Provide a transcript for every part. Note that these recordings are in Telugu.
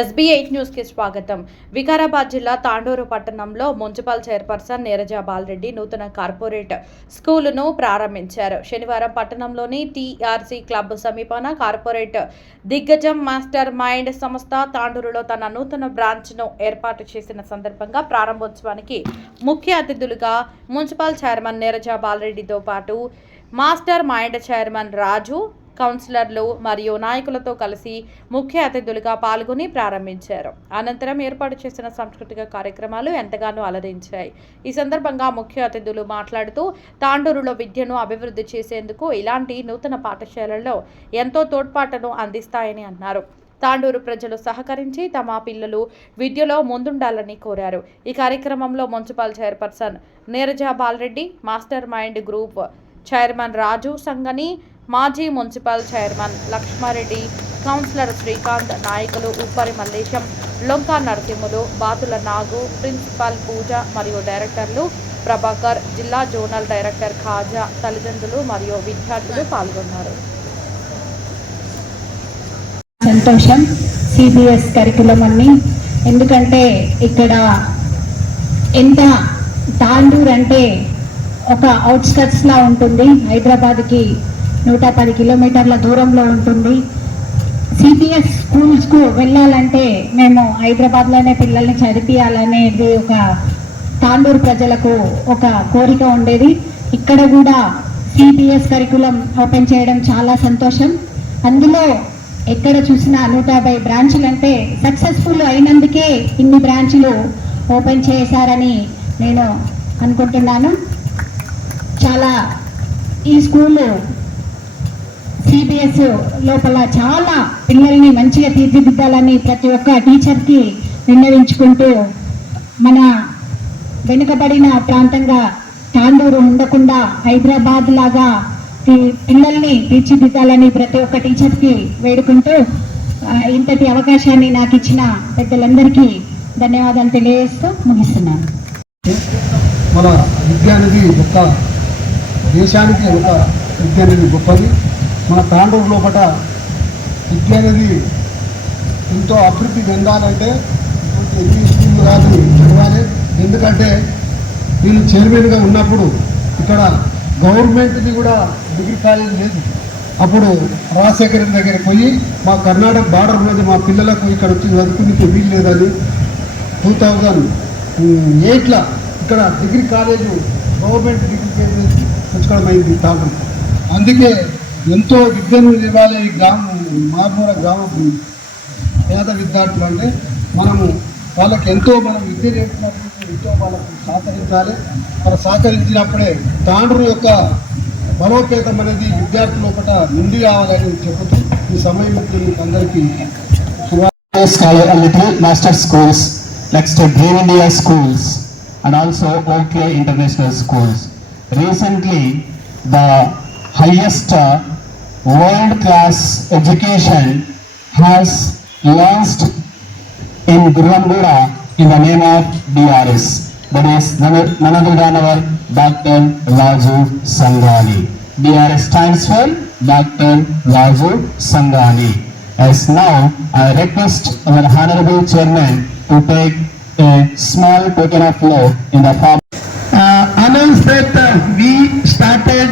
SB8 న్యూస్ కి స్వాగతం. వికారాబాద్ జిల్లా తాండూరు పట్టణంలో మున్సిపల్ చైర్పర్సన్ నీరజా బాలరెడ్డి నూతన కార్పొరేట్ స్కూలును ప్రారంభించారు. శనివారం పట్టణంలోని TRC క్లబ్ సమీపాన కార్పొరేట్ దిగ్గజం మాస్టర్ మైండ్ సంస్థ తాండూరులో తన నూతన బ్రాంచ్ను ఏర్పాటు చేసిన సందర్భంగా ప్రారంభోత్సవానికి ముఖ్య అతిథులుగా మున్సిపల్ చైర్మన్ నీరజా బాలరెడ్డితో పాటు మాస్టర్ మైండ్ చైర్మన్ రాజు, కౌన్సిలర్లు మరియు నాయకులతో కలిసి ముఖ్య అతిథులుగా పాల్గొని ప్రారంభించారు. అనంతరం ఏర్పాటు చేసిన సాంస్కృతిక కార్యక్రమాలు ఎంతగానో అలరించాయి. ఈ సందర్భంగా ముఖ్య అతిథులు మాట్లాడుతూ తాండూరులో విద్యను అభివృద్ధి చేసేందుకు ఇలాంటి నూతన పాఠశాలల్లో ఎంతో తోడ్పాటును అందిస్తాయని అన్నారు. తాండూరు ప్రజలు సహకరించి తమ పిల్లలు విద్యలో ముందుండాలని కోరారు. ఈ కార్యక్రమంలో municipal chairperson Neeraja Balareddy, master mind group chairman Raju Sangani, మాజీ municipal chairman Lakshmareddy, councillor Srikanth, నాయకులు ఉప్పరి మల్లేశం, లొంకా నరసింహులు, బాతుల నాగు, ప్రిన్సిపల్ పూజ మరియు డైరెక్టర్లు ప్రభాకర్, జిల్లా జోనల్ డైరెక్టర్ ఖాజా, తల్లిదండ్రులు మరియు విద్యార్థులు పాల్గొన్నారు. సంతోషం CBS కరికులం అన్ని, ఎందుకంటే ఇక్కడ ఎంత తాండూర్ అంటే ఒక అవుట్స్కట్స్ లా ఉంటుంది. హైదరాబాద్కి 110 కిలోమీటర్ల దూరంలో ఉంటుంది. CBS స్కూల్స్కు వెళ్ళాలంటే మేము హైదరాబాద్లోనే పిల్లల్ని చదివించాలనేది ఒక తాండూరు ప్రజలకు ఒక కోరిక ఉండేది. ఇక్కడ కూడా CBS కరికులం ఓపెన్ చేయడం చాలా సంతోషం. అందులో ఎక్కడ చూసినా 150 బ్రాంచులు అంటే సక్సెస్ఫుల్ అయినందుకే ఇన్ని బ్రాంచులు ఓపెన్ చేశారని నేను అనుకుంటున్నాను. చాలా ఈ స్కూలు CBS లోపల చాలా పిల్లల్ని మంచిగా తీర్చిదిద్దాలని ప్రతి ఒక్క టీచర్కి విన్నవించుకుంటూ మన వెనుకబడిన ప్రాంతంగా తాండూరు ఉండకుండా హైదరాబాద్ లాగా పిల్లల్ని తీర్చిదిద్దాలని ప్రతి ఒక్క టీచర్కి వేడుకుంటూ ఇంతటి అవకాశాన్ని నాకు ఇచ్చిన పెద్దలందరికీ ధన్యవాదాలు తెలియజేస్తూ ముగిస్తున్నాను. మన విద్య అనేది ఒక దేశానికి ఒక విద్య అనేది గొప్పది. మన తాండూరు లోపల విద్య అనేది ఎంతో అభివృద్ధి చెందాలంటే ఇంగ్లీష్ స్కూల్ కాదు చదవాలి. ఎందుకంటే నేను చైర్మన్గా ఉన్నప్పుడు ఇక్కడ గవర్నమెంట్ది కూడా డిగ్రీ కాలేజ్ లేదు. అప్పుడు రాజశేఖర్ దగ్గరికి పోయి మా కర్ణాటక బార్డర్ ఉన్నది, మా పిల్లలకు ఇక్కడ వచ్చి చదువుకునే వీలు లేదని 2008లో ఇక్కడ degree college government degree college తెచ్చుకోవడం అయింది తాండూరు. అందుకే ఎంతో విద్యను ఇవ్వాలి ఈ మారుమూల గ్రామ పేద విద్యార్థులు. అంటే మనము వాళ్ళకి ఎంతో మనం విద్య నేర్పినప్పుడు ఎంతో వాళ్ళకు సహకరించాలి. మనం సహకరించినప్పుడే తాండూరు యొక్క బలోపేతం అనేది విద్యార్థుల లోపల ముందు కావాలని చెబుతూ ఈ సమయం అందరికీ master schools, next dream India schools and also Oakley International Schools. Recently, the highest world-class education has launched in Guruvangura in the name of DRS. That is none other than our Dr. Raju Sangani. DRS stands for Dr. Raju Sangani. As now, I request our Honorable Chairman to take a small token of love in the form announce that we started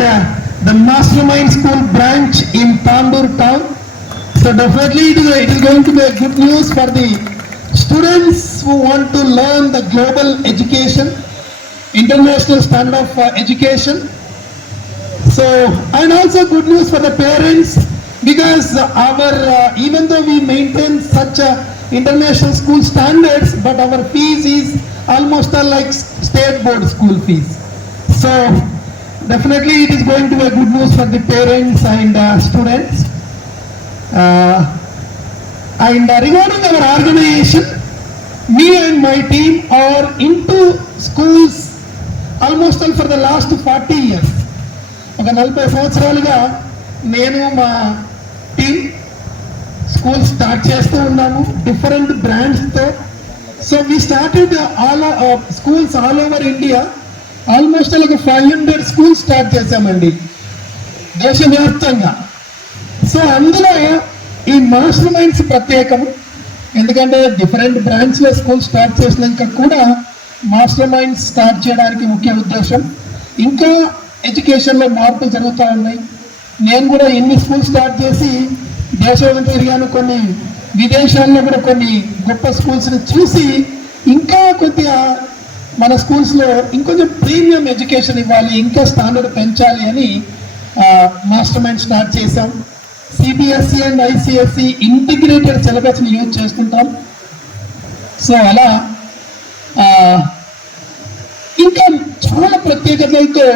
the Mastermind School branch in Tandoor town. So definitely it is going to be a good news for the students who want to learn the global education, international standard of education. So and also good news for the parents, because our even though we maintain such a international school standards, but our fees is almost like state board school fees. So definitely it is going to be a good news for the parents and students. And regarding our organization, me and my team are into schools almost for the last 40 years. ఒక 40 సంవత్సరాలుగా నేను మా టీం స్కూల్ స్టార్ట్ చేస్తూ ఉన్నాము డిఫరెంట్ బ్రాండ్స్తో. So we started schools all over India. Almost ఒక 500 స్కూల్స్ స్టార్ట్ చేశామండి దేశవ్యాప్తంగా. సో అందులో ఈ మాస్టర్ మైండ్స్ ప్రత్యేకము. ఎందుకంటే డిఫరెంట్ బ్రాంచ్లో స్కూల్ స్టార్ట్ చేసినాక కూడా మాస్టర్ మైండ్స్ స్టార్ట్ చేయడానికి ముఖ్య ఉద్దేశం. ఇంకా ఎడ్యుకేషన్లో మార్పులు జరుగుతూ ఉన్నాయి. నేను కూడా ఎన్ని స్కూల్ స్టార్ట్ చేసి దేశం తిరిగాను, కొన్ని విదేశాల్లో కూడా కొన్ని గొప్ప స్కూల్స్ని చూసి ఇంకా కొద్దిగా మన స్కూల్స్లో ఇంకొంచెం ప్రీమియం ఎడ్యుకేషన్ ఇవ్వాలి, ఇంకా స్టాండర్డ్ పెంచాలి అని మాస్టర్ మైండ్ స్టార్ట్ చేశాం. సిబిఎస్ఈ అండ్ ఐసిఎస్ఈ ఇంటిగ్రేటెడ్ సిలబస్ని యూజ్ చేసుకుంటాం. సో అలా ఇంకా చాలా ప్రత్యేకతలతో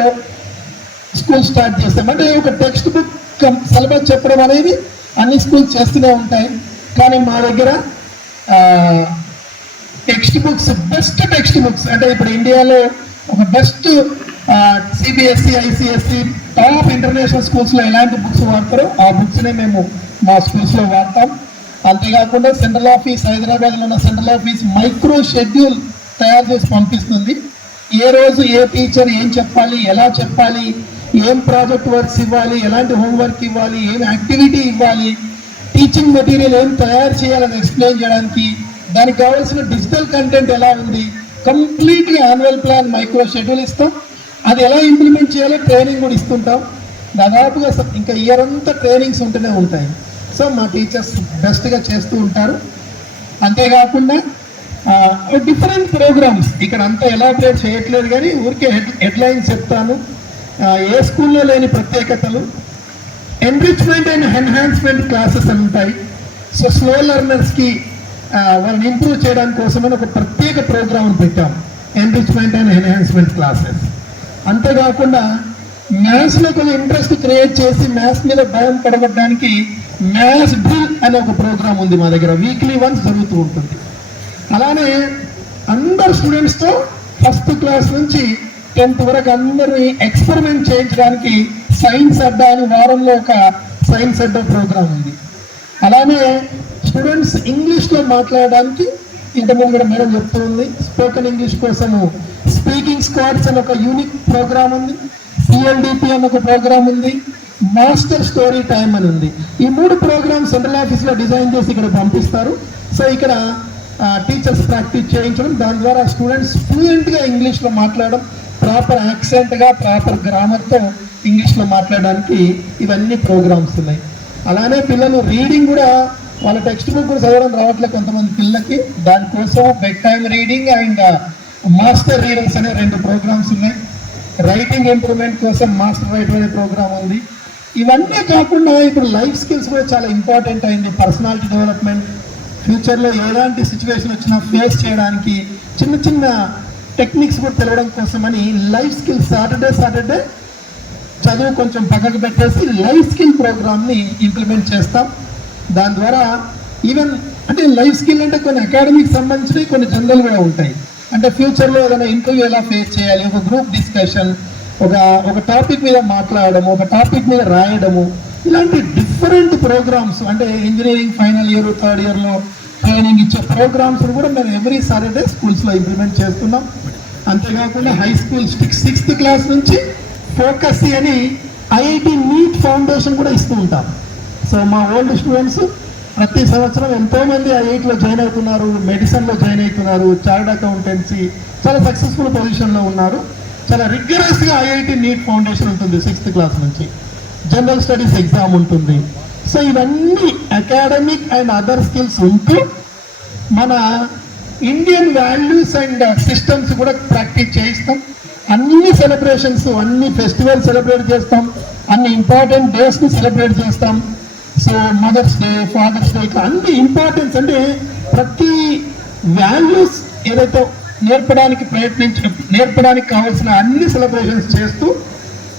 స్కూల్ స్టార్ట్ చేస్తాం. అంటే ఒక టెక్స్ట్ బుక్ సిలబస్ చెప్పడం అనేది అన్ని స్కూల్స్ చేస్తూనే ఉంటాయి, కానీ మా దగ్గర text books, best text books, అంటే ఇప్పుడు ఇండియాలో ఒక best CBSE ICSE top international స్కూల్స్లో ఎలాంటి బుక్స్ వాడతారో ఆ బుక్స్నే మేము మా స్కూల్స్లో వాడతాం. అంతేకాకుండా సెంట్రల్ ఆఫీస్, హైదరాబాద్లో ఉన్న సెంట్రల్ ఆఫీస్ మైక్రో షెడ్యూల్ తయారు చేసి పంపిస్తుంది. ఏ రోజు ఏ టీచర్ ఏం చెప్పాలి, ఎలా చెప్పాలి, ఏం ప్రాజెక్ట్ వర్క్స్ ఇవ్వాలి, ఎలాంటి హోంవర్క్ ఇవ్వాలి, ఏం యాక్టివిటీ ఇవ్వాలి, టీచింగ్ మెటీరియల్ ఏం తయారు చేయాలని ఎక్స్ప్లెయిన్ చేయడానికి, దానికి కావాల్సిన డిజిటల్ కంటెంట్ ఎలా ఉంది, కంప్లీట్గా యాన్యువల్ ప్లాన్ మైక్రో షెడ్యూల్ ఇస్తాం. అది ఎలా ఇంప్లిమెంట్ చేయాలో ట్రైనింగ్ కూడా ఇస్తుంటాం. దాదాపుగా ఇంకా ఇయర్ అంతా ట్రైనింగ్స్ ఉంటూనే ఉంటాయి. సో మా టీచర్స్ బెస్ట్గా చేస్తూ ఉంటారు. అంతేకాకుండా డిఫరెంట్ ప్రోగ్రామ్స్ ఇక్కడ అంతా ఎలాబరేట్ చేయట్లేదు, కానీ ఊరికే హెడ్లైన్స్ చెప్తాను. ఏ స్కూల్లో లేని ప్రత్యేకతలు, ఎన్రిచ్మెంట్ అండ్ ఎన్హాన్స్మెంట్ క్లాసెస్ అని ఉంటాయి. సో స్లో లెర్నర్స్కి వాళ్ళని ఇంప్రూవ్ చేయడానికి కోసమని ఒక ప్రత్యేక ప్రోగ్రామ్ పెట్టాం, ఎన్రిచ్మెంట్ అండ్ ఎన్హాన్స్మెంట్ క్లాసెస్. అంతేకాకుండా మ్యాథ్స్లో కొంచెం ఇంట్రెస్ట్ క్రియేట్ చేసి మ్యాథ్స్ మీద భయం పడగొట్టడానికి మ్యాథ్స్ డ్రిల్ అనే ఒక ప్రోగ్రామ్ ఉంది మా దగ్గర, వీక్లీ వన్స్ జరుగుతూ ఉంటుంది. అలానే అందరు స్టూడెంట్స్తో ఫస్ట్ క్లాస్ నుంచి 10th వరకు అందరినీ ఎక్స్పెరిమెంట్ చేయించడానికి సైన్స్ అడ్డా అని వారంలో ఒక సైన్స్ అడ్డా ప్రోగ్రామ్ ఉంది. అలానే స్టూడెంట్స్ ఇంగ్లీష్లో మాట్లాడడానికి ఇంతకుముందు కూడా మేడం చెప్తూ ఉంది, స్పోకెన్ ఇంగ్లీష్ కోసము స్పీకింగ్ స్క్వాడ్స్ అని ఒక యూనిక్ ప్రోగ్రామ్ ఉంది, సిఎల్డిపి అని ఒక ప్రోగ్రామ్ ఉంది, మాస్టర్ స్టోరీ టైమ్ అని ఉంది. ఈ 3 ప్రోగ్రామ్స్ సెంట్రల్ ఆఫీస్లో డిజైన్ చేసి ఇక్కడ పంపిస్తారు. సో ఇక్కడ టీచర్స్ ప్రాక్టీస్ చేయించడం, దాని ద్వారా స్టూడెంట్స్ ఫ్లూయెంట్గా ఇంగ్లీష్లో మాట్లాడడం, ప్రాపర్ యాక్సెంట్గా ప్రాపర్ గ్రామర్తో ఇంగ్లీష్లో మాట్లాడడానికి ఇవన్నీ ప్రోగ్రామ్స్ ఉన్నాయి. అలానే పిల్లలు రీడింగ్ కూడా, వాళ్ళ టెక్స్ట్ బుక్ కూడా చదవడం రావట్లేదు కొంతమంది పిల్లలకి, దానికోసం bed time reading and master readers అనే 2 ప్రోగ్రామ్స్ ఉన్నాయి. రైటింగ్ ఇంప్రూవ్మెంట్ కోసం మాస్టర్ రైటర్ అనే ప్రోగ్రామ్ ఉంది. ఇవన్నీ కాకుండా ఇప్పుడు లైఫ్ స్కిల్స్ కూడా చాలా ఇంపార్టెంట్ అయింది. పర్సనాలిటీ డెవలప్మెంట్, ఫ్యూచర్లో ఎలాంటి సిచ్యువేషన్ వచ్చినా ఫేస్ చేయడానికి చిన్న చిన్న టెక్నిక్స్ కూడా తెలవడం కోసమని లైఫ్ స్కిల్ సాటర్డే చదువు కొంచెం పక్కకు పెట్టేసి లైఫ్ స్కిల్ ప్రోగ్రామ్ని ఇంప్లిమెంట్ చేస్తాం. దాని ద్వారా ఈవెన్ అంటే లైఫ్ స్కిల్ అంటే కొన్ని అకాడమిక్ సంబంధించినవి, కొన్ని జనరల్ కూడా ఉంటాయి. అంటే ఫ్యూచర్లో ఏదైనా ఇంటర్వ్యూ ఎలా ఫేస్ చేయాలి, ఒక గ్రూప్ డిస్కషన్, ఒక టాపిక్ మీద మాట్లాడము, ఒక టాపిక్ మీద రాయడము, ఇలాంటి డిఫరెంట్ ప్రోగ్రామ్స్, అంటే ఇంజనీరింగ్ ఫైనల్ ఇయర్ 3rd ఇయర్లో ట్రైనింగ్ ఇచ్చే ప్రోగ్రామ్స్ కూడా మేము ఎవ్రీ సాటర్డే స్కూల్స్లో ఇంప్లిమెంట్ చేస్తున్నాం. అంతేకాకుండా హై స్కూల్ 6th క్లాస్ నుంచి ఫోకస్ అని ఐఐటి నీట్ ఫౌండేషన్ కూడా ఇస్తూ ఉంటాం. సో మా ఓల్డ్ స్టూడెంట్స్ ప్రతి సంవత్సరం ఎంతోమంది ఐఐటిలో జాయిన్ అవుతున్నారు, మెడిసిన్లో జాయిన్ అవుతున్నారు, చార్టర్డ్ అకౌంటెన్సీ చాలా సక్సెస్ఫుల్ పొజిషన్లో ఉన్నారు. చాలా రిగ్గరస్గా ఐఐటి నీట్ ఫౌండేషన్ ఉంటుంది 6th క్లాస్ నుంచి, జనరల్ స్టడీస్ ఎగ్జామ్ ఉంటుంది. సో ఇవన్నీ అకాడమిక్ అండ్ అదర్ స్కిల్స్ ఉంటూ మన ఇండియన్ వాల్యూస్ అండ్ సిస్టమ్స్ కూడా ప్రాక్టీస్ చేయిస్తాం. అన్ని సెలబ్రేషన్స్, అన్ని ఫెస్టివల్ సెలబ్రేట్ చేస్తాం, అన్ని ఇంపార్టెంట్ డేస్ని సెలబ్రేట్ చేస్తాం. So mother's day, father's day, ఇట్లా అన్ని ఇంపార్టెన్స్, అంటే ప్రతి వాల్యూస్ ఏదైతే నేర్పడానికి కావాల్సిన అన్ని సెలబ్రేషన్స్ చేస్తూ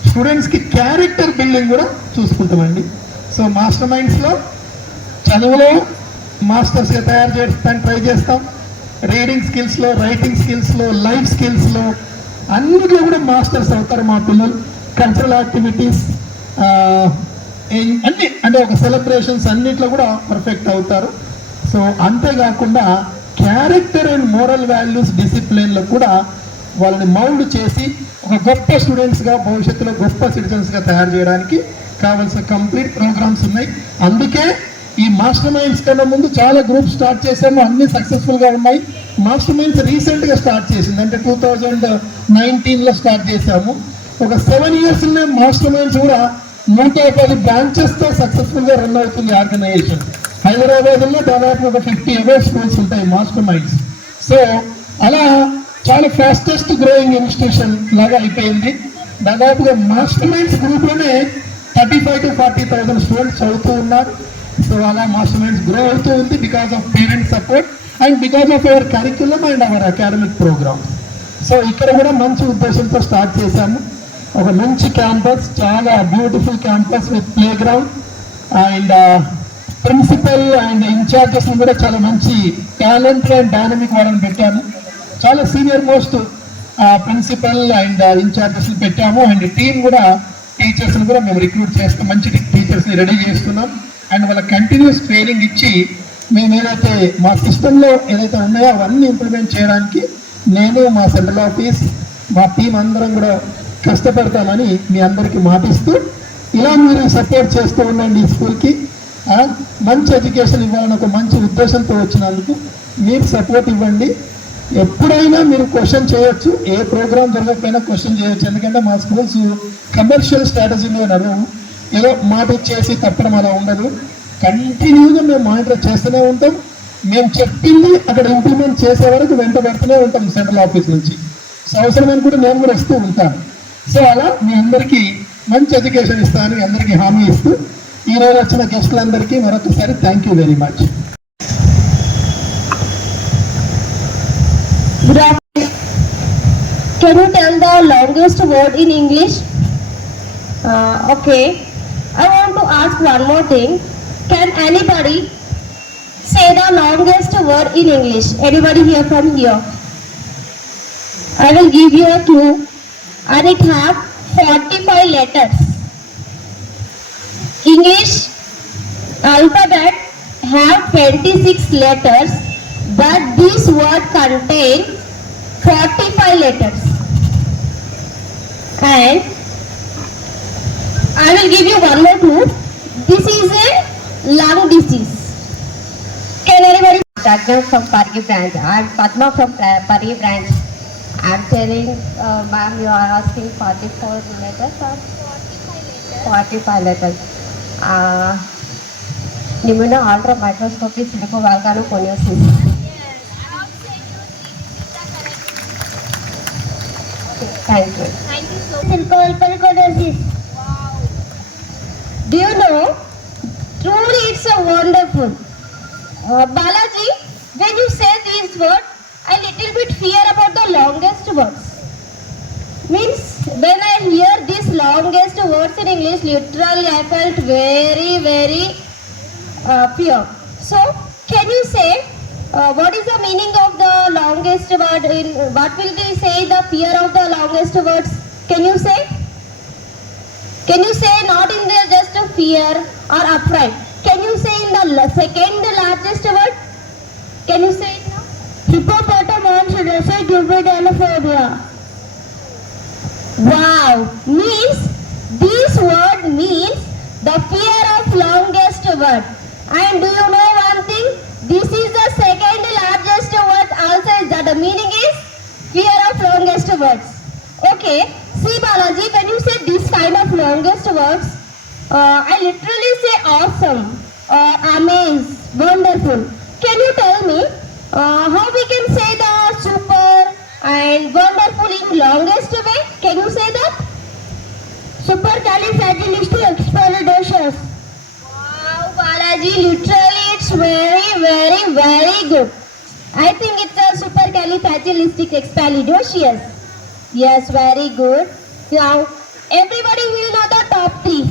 స్టూడెంట్స్కి క్యారెక్టర్ బిల్డింగ్ కూడా చూసుకుంటామండి. సో మాస్టర్ మైండ్స్లో చదువులో మాస్టర్స్గా తయారు చేయడానికి ట్రై చేస్తాం. రీడింగ్ స్కిల్స్లో, రైటింగ్ స్కిల్స్లో, లైఫ్ స్కిల్స్లో అన్నిట్లో కూడా మాస్టర్స్ అవుతారు మా పిల్లలు. కల్చరల్ యాక్టివిటీస్ అన్ని, అంటే ఒక సెలబ్రేషన్స్ అన్నిట్లో కూడా పర్ఫెక్ట్ అవుతారు. సో అంతేకాకుండా క్యారెక్టర్ అండ్ మోరల్ వాల్యూస్, డిసిప్లిన్లో కూడా వాళ్ళని మౌల్డ్ చేసి ఒక గొప్ప స్టూడెంట్స్గా, భవిష్యత్తులో గొప్ప సిటిజన్స్గా తయారు చేయడానికి కావాల్సిన కంప్లీట్ ప్రోగ్రామ్స్ ఉన్నాయి. అందుకే ఈ మాస్టర్ మైండ్స్ కన్నా ముందు చాలా గ్రూప్స్ స్టార్ట్ చేసాము, అన్ని సక్సెస్ఫుల్గా ఉన్నాయి. మాస్టర్ మైండ్స్ రీసెంట్గా స్టార్ట్ చేసింది, అంటే 2019లో స్టార్ట్ చేశాము. ఒక 7 yearsలోనే మాస్టర్ మైండ్స్ కూడా 110 బ్రాంచెస్తో సక్సెస్ఫుల్గా రన్ అవుతుంది ఆర్గనైజేషన్. హైదరాబాద్లో దాదాపు ఒక 50 above స్కూల్స్ ఉంటాయి మాస్టర్ మైండ్స్. సో అలా చాలా ఫాస్టెస్ట్ గ్రోయింగ్ ఇన్స్టిట్యూషన్ లాగా అయిపోయింది. దాదాపుగా మాస్టర్ మైండ్స్ గ్రూప్లోనే 35,000 to 40,000 స్టూడెంట్స్ చదువుతూ ఉన్నారు. సో అలా మాస్టర్ మైండ్స్ గ్రో అవుతూ ఉంది because of parents support and because of our curriculum and our academic programmes. So ఇక్కడ కూడా మంచి ఉద్దేశంతో స్టార్ట్ చేశాము. ఒక మంచి క్యాంపస్, చాలా beautiful campus with playground and principal and incharges కూడా చాలా మంచి టాలెంట్ అండ్ డైనమిక్ వాళ్ళని పెట్టాము. చాలా senior most principal and incharges పెట్టాము. అండ్ టీమ్ కూడా టీచర్స్ని కూడా మేము రిక్రూట్ చేస్తాం, మంచి టీచర్స్ని రెడీ చేస్తున్నాం. అండ్ వాళ్ళ కంటిన్యూస్ ట్రైనింగ్ ఇచ్చి మేము ఏదైతే మా సిస్టంలో ఏదైతే ఉన్నాయో అవన్నీ ఇంప్లిమెంట్ చేయడానికి నేను, మా సెంట్రల్ ఆఫీస్, మా టీం అందరం కూడా కష్టపడతామని మీ అందరికీ మాటిస్తూ, ఇలా మీరు సపోర్ట్ చేస్తూ ఉండండి. ఈ స్కూల్కి మంచి ఎడ్యుకేషన్ ఇవ్వాలని ఒక మంచి ఉద్దేశంతో వచ్చినందుకు మీరు సపోర్ట్ ఇవ్వండి. ఎప్పుడైనా మీరు క్వశ్చన్ చేయొచ్చు, ఏ ప్రోగ్రామ్ జరగకపోయినా క్వశ్చన్ చేయొచ్చు. ఎందుకంటే మా స్కూల్స్ కమర్షియల్ స్ట్రాటజీలో నడవము, ఏదో మాట ఇచ్చేసి తప్పడం అలా ఉండదు. కంటిన్యూగా మేము మానిటర్ చేస్తూనే ఉంటాం. మేము చెప్పింది అక్కడ ఇంప్లిమెంట్ చేసే వరకు వెంట పెడుతూనే ఉంటాం సెంట్రల్ ఆఫీస్ నుంచి. సో అవసరమని కూడా నేను కూడా ఇస్తూ ఉంటాను. సో అలా మీ అందరికీ మంచి ఎడ్యుకేషన్ ఇస్తానని అందరికీ హామీ ఇస్తూ ఈరోజు వచ్చిన గెస్టులందరికీ మరొకసారి thank you very much. Can you tell the longest word in English? Okay. I want to ask one more thing. Can anybody say the longest word in English? Anybody here from here? I will give you a clue. And it have 45 letters. English alphabet have 26 letters, but this word contains 45 letters. And I will give you one more clue. This is a lung disease. Can anybody? Ragna from Pargi branch. I am Padma from Pargi branch. I am telling, ma'am, you are asking 44 letters or 45 letters. Pneumonia ultra microscopy silicovolcanoconiosis. Thank you. Silicovolcanoconiosis. Do you know? Truly, it's a wonderful. Balaji, when you say these words, I little bit fear about the longest words. Means when I hear these longest words in English, literally I felt very, very fear. So, can you say what is the meaning of the longest word? What will we say the fear of the longest words? Can you say? Can you say not in the just a fear or upright? Can you say in the second largest word? Can you say it now? Hippopotamus should say Jupiterphobia. Wow! Means this word means the fear of longest word. And do you know one thing? This is the second largest word also. That the meaning is fear of longest words. Okay. See Balaji, when you say this kind of longest words, I literally say awesome, amaze, wonderful. Can you tell me how we can say the super and wonderful in longest way? Can you say that? Supercalifragilisticexpialidocious. Wow, Balaji, literally it's very, very, very good. I think it's a supercalifragilisticexpialidocious. Yes, very good. Now, everybody will know the top 3.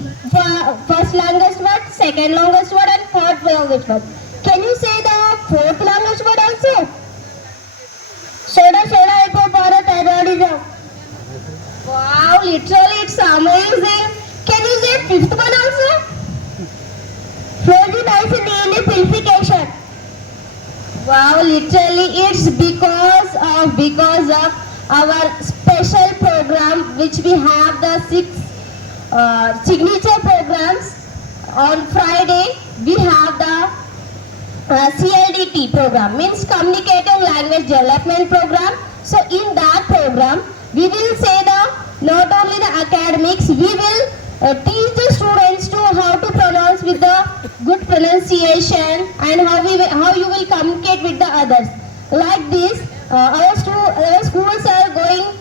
First longest word, second longest word and fourth longest word. Can you say the fourth longest word also? Soda, hypothyroidism. Wow, literally it's amazing. Can you say fifth one also? Purification. Wow, literally it's because of our special program which we have the 6 signature programs on Friday we have the CLDT program, means Communicative Language Development Program. So in that program, we will say not only the academics, we will teach the students to how to pronounce with the good pronunciation and how you will communicate with the others. Like this, our schools are going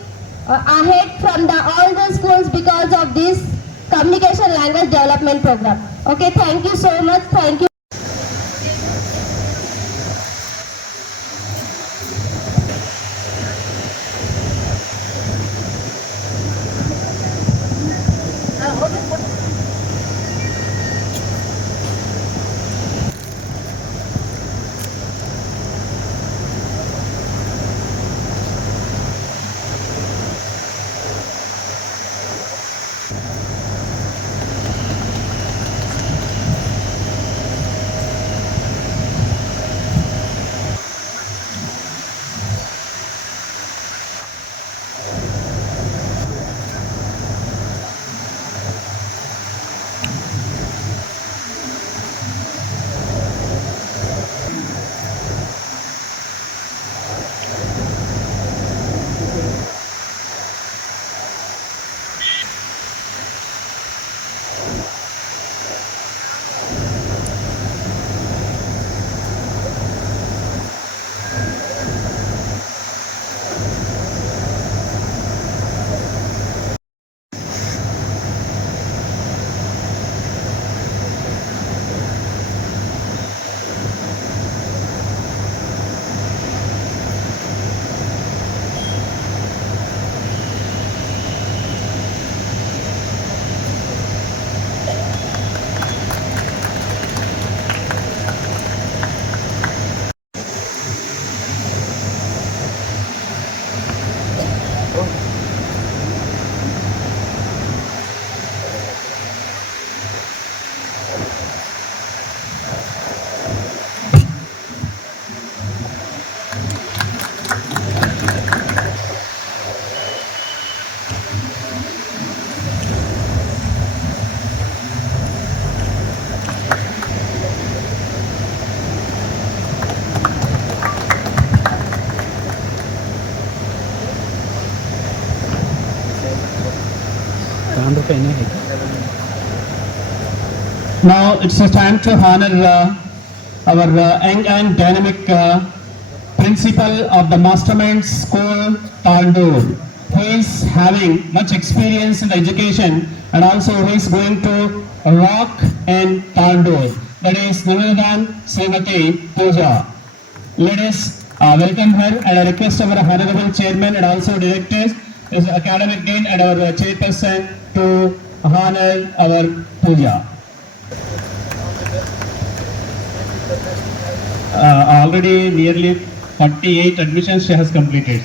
ahead from all the schools because of this Communication Language Development Program. Okay, thank you so much. Thank you. Now it's a time to honor our young and dynamic principal of the Mastermind School, Tandur, who is having much experience in education and also who is going to rock in Tandur. That is Nivedan Srimati Pooja. Let us welcome her, and I request our Honorable Chairman and also Directors, his Academic Dean and our Chairperson to honor our Pooja. Already nearly 48 admissions she has completed.